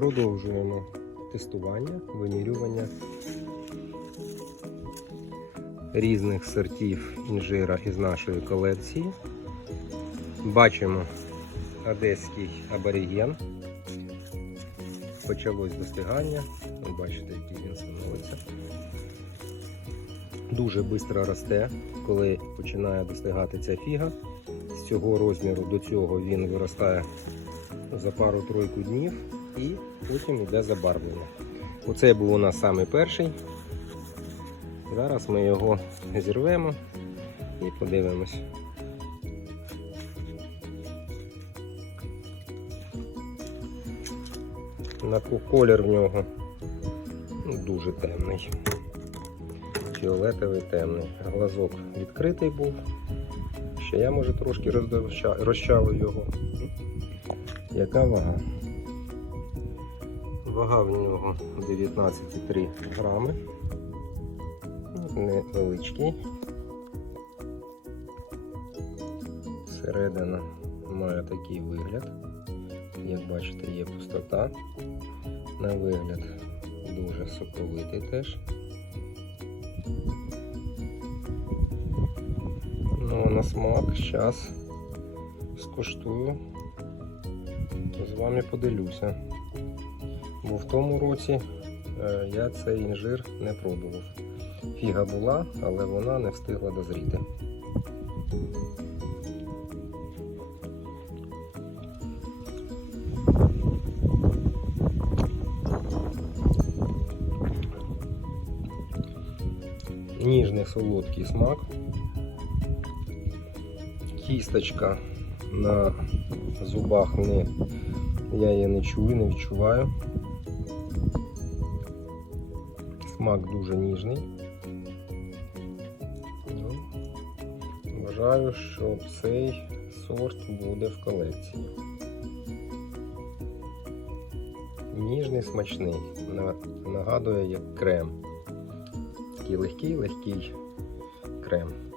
Продовжуємо тестування, вимірювання різних сортів інжира із нашої колекції. Бачимо одеський абориген. Почалось достигання. Ви бачите, який він становиться. Дуже швидко росте, коли починає достигати ця фіга. З цього розміру до цього він виростає за пару-тройку днів і потім йде забарвлення. Оце був у нас самий перший. Зараз ми його зірвемо і подивимось. На колір в нього ну, дуже темний. Фіолетовий темний. Глазок відкритий був. Ще я може трошки розчавив його. Яка вага? Вага в нього 19,3 грами. Невеличкий. Середина має такий вигляд. Як бачите, є пустота. На вигляд дуже соковитий теж. Ну, а на смак зараз скуштую, з вами поділюся. Бо в тому році е, я цей інжир не пробував. Фіга була, але вона не встигла дозріти. Ніжний солодкий смак. Кісточка на зубах не, я її не чую, не відчуваю. Смак дуже ніжний. Ну, Вважаю, що цей сорт буде в колекції. Ніжний, смачний. Нагадує як крем. Такий легкий, легкий крем.